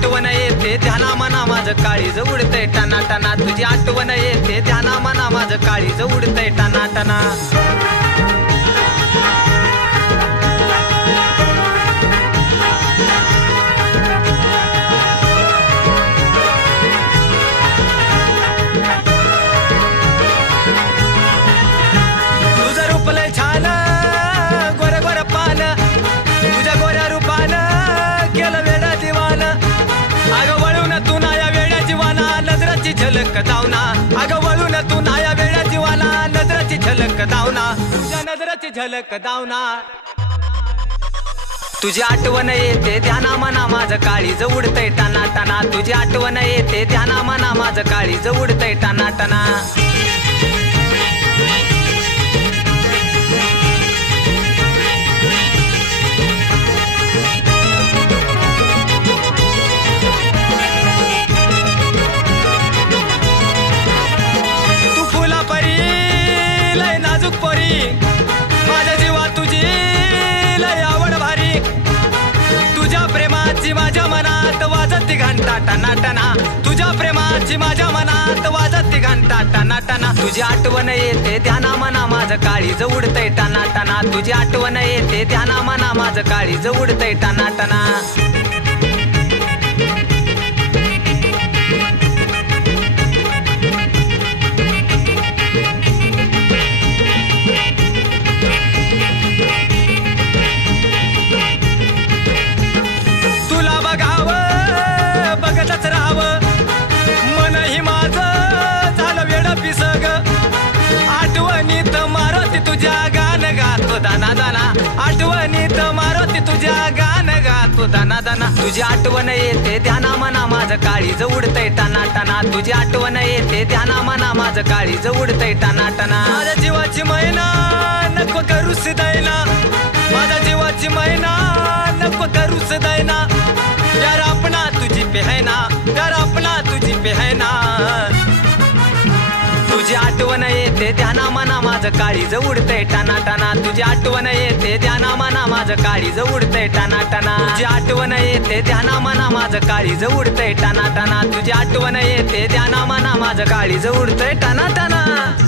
आठवण येते ध्याना मना माझं काळीज उडतंय टना टना तुझी आठवण येते ध्याना मना माझं काळीज उडतंय टना टना झलक दावना अगं वळून तू नाया वेळ्या जीवाला नजराची झलक दावना तुझ्या नजराची झलक दावना तुझी आठवण येते ध्याना मना माझं काळीज उडतंय टना टना तुझी आठवण येते ध्याना मना माझं काळीज उडतंय टना टना माझ्या जीवा तुझी लय आवड भारी तुझ्या प्रेमाची माझ्या मनात वाजती घंटा टना टना तुझ्या प्रेमाची माझ्या मनात वाजती घंटा टना टना तुझी आठवण येते ध्याना मना माझं काळीज उडतंय टना टना तुझी आठवण येते ध्याना मना माझं काळीज उडतंय टना टना आठवणीत मारुती तुझ्या गान गातो दाना दाना आठवणीत मारुती तुझ्या गान गातो दाना दाना तुझी आठवण येते ध्याना मना माझं काळीज उडतंय टना टना तुझी आठवण येते ध्याना मना माझं काळीज उडतंय टना टना माझ्या जीवाची मैना नको करूस दैना माझ्या जीवाची मैना नको करूस दैना प्यार अपना तुझी पेहना प्यार अपना तुझी पेहना तुझी आठवण येते ध्याना मना माझं काळीज उडतंय टना टना तुझी आठवण येते ध्याना मना माझं काळीज उडतंय टना टना तुझी आठवण येते ध्याना मना माझं काळीज उडतंय टना टना तुझी आठवण येते ध्याना मना माझं काळीज उडतंय टना टना